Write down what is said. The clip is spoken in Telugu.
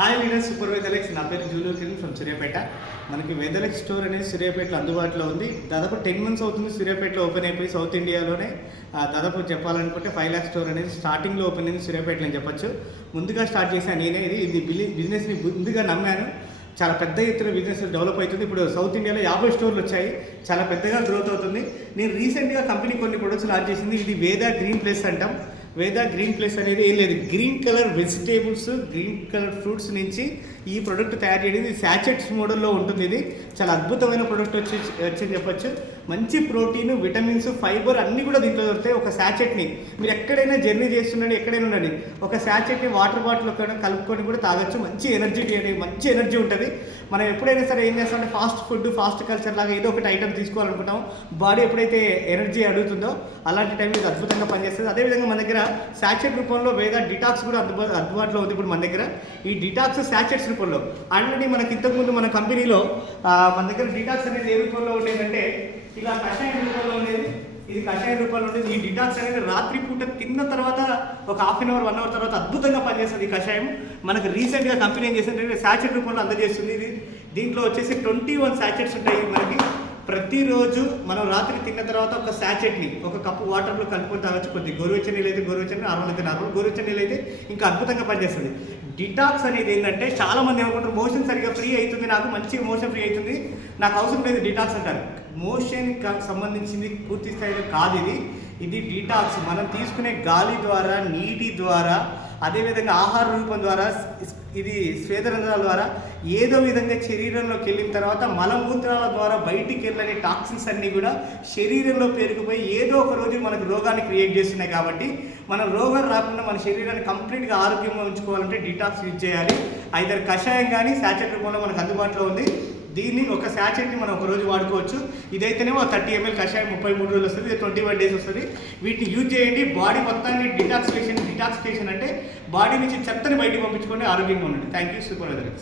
Hi leaders, super వెదలెక్స్. నా పేరు జూలూ కిరణ్ ఫ్రమ్ సూర్యాపేట. మనకి వెదలెక్స్ స్టోర్ అనేది సూర్యాపేటలో అందుబాటులో ఉంది. దాదాపు 10 months అవుతుంది సూర్యాపేటలో ఓపెన్ అయిపోయి. సౌత్ ఇండియాలోనే దాదాపు చెప్పాలనుకుంటే 5 lakh స్టోర్ అనేది స్టార్టింగ్లో ఓపెన్ అయింది సూర్యాపేటలో అని చెప్పొచ్చు. ముందుగా స్టార్ట్ చేశాను నేనే. ఇది బిజినెస్ని ముందుగా నమ్మాను. చాలా పెద్ద ఎత్తున బిజినెస్ డెవలప్ అవుతుంది. ఇప్పుడు సౌత్ ఇండియాలో 50 స్టోర్లు వచ్చాయి. చాలా పెద్దగా గ్రోత్ అవుతుంది. నేను రీసెంట్గా కంపెనీ కొన్ని ప్రొడక్ట్స్ లాంచ్ చేసింది. ఇది వేదా గ్రీన్ ప్లేస్ అంటాం. వేదా గ్రీన్ ప్లేస్ అనేది ఏం లేదు, green colour vegetables, green colour fruits నుంచి ఈ ప్రోడక్ట్ తయారు చేయడం. ఇది శాచెట్స్ మోడల్లో ఉంటుంది. ఇది చాలా అద్భుతమైన ప్రోడక్ట్ వచ్చి చెప్పొచ్చు. మంచి ప్రోటీన్, విటమిన్స్, ఫైబర్ అన్నీ కూడా దీంట్లో దొరుకుతాయి. ఒక శాచెట్ని మీరు ఎక్కడైనా జర్నీ చేస్తుండండి, ఎక్కడైనా ఉండండి, ఒక శాచెట్ని వాటర్ బాటిల్ కలుపుకొని కూడా తాగొచ్చు. మంచి ఎనర్జీ ఉంటుంది. మనం ఎప్పుడైనా సరే ఏం చేస్తామంటే ఫాస్ట్ ఫుడ్, ఫాస్ట్ కల్చర్ లాగా ఏదో ఒకటి ఐటమ్ తీసుకోవాలనుకుంటాం. బాడీ ఎప్పుడైతే ఎనర్జీ అడుగుతుందో అలాంటి టైంలో ఇది అద్భుతంగా పనిచేస్తుంది. అదేవిధంగా మన దగ్గర శాచెట్ రూపంలో వేదా డిటాక్స్ కూడా అందుబాటులో ఉంది. ఇప్పుడు మన దగ్గర ఈ డిటాక్స్ శాచెట్స్ రూపంలో ఆల్రెడీ మనకి ఇంతకుముందు మన కంపెనీలో మన దగ్గర డిటాక్స్ అనేది ఏ రూపంలో ఉండేదంటే ఇలా కషాయం రూపంలో ఉండేది. ఇది కషాయం రూపంలో ఉండేది. ఈ డిటాక్స్ అనేది రాత్రి పూట తిన్న తర్వాత ఒక 1/2 hour 1 hour తర్వాత అద్భుతంగా పనిచేస్తుంది ఈ కషాయం. మనకు రీసెంట్గా కంపెనీ ఏం చేసిందంటే శాచెట్ రూపంలో అందజేస్తుంది. ఇది దీంట్లో వచ్చేసి 21 శాచెట్స్ ఉంటాయి. మనకి ప్రతిరోజు మనం రాత్రి తిన్న తర్వాత ఒక శాచెట్ని ఒక కప్పు వాటర్లో కలుపుకొని తాగొచ్చు. కొద్ది గోరువెచ్చని నీళ్ళు అయితే గోరువెచ్చని, నార్మల్ అయితే నార్మల్. గోరువెచ్చని నీళ్ళు అయితే ఇంకా అద్భుతంగా పనిచేస్తుంది. డిటాక్స్ అనేది ఏంటంటే చాలామంది ఏమనుకుంటారు మోషన్ సరిగ్గా ఫ్రీ అవుతుంది, నాకు మంచి మోషన్ ఫ్రీ అవుతుంది, నాకు అవసరం లేదు డిటాక్స్ అంటారు. మోషన్కి సంబంధించింది పూర్తి స్థాయిలో కాదు ఇది. ఇది డిటాక్స్ మనం తీసుకునే గాలి ద్వారా, నీటి ద్వారా, అదేవిధంగా ఆహార రూపం ద్వారా, ఇది శ్వేతరంధ్రాల ద్వారా ఏదో విధంగా శరీరంలోకి వెళ్ళిన తర్వాత మలమూత్రాల ద్వారా బయటికి వెళ్ళని టాక్సిన్స్ అన్నీ కూడా శరీరంలో పేరుకుపోయి ఏదో ఒక రోజు మనకు రోగాన్ని క్రియేట్ చేస్తున్నాయి. కాబట్టి మనం రోగాలు రాకుండా మన శరీరాన్ని కంప్లీట్గా ఆరోగ్యంగా ఉంచుకోవాలంటే డిటాక్స్ యూజ్ చేయాలి. ఐదర్ కషాయం కానీ శాచెట్ రూపంలో మనకు అందుబాటులో ఉంది. దీన్ని ఒక శాచెట్ని మనం ఒక రోజు వాడుకోవచ్చు. ఇదైతేనేమో 30 ml కషాయం 33 రోజులు వస్తుంది. ఇది 21 days వస్తుంది. వీటిని యూజ్ చేయండి. బాడీ మొత్తాన్ని డిటాక్సిఫికేషన్ అంటే బాడీ నుంచి చెత్తని బయటకు పంపించుకొని ఆరోగ్యంగా ఉండండి. Thank you. సూపర్.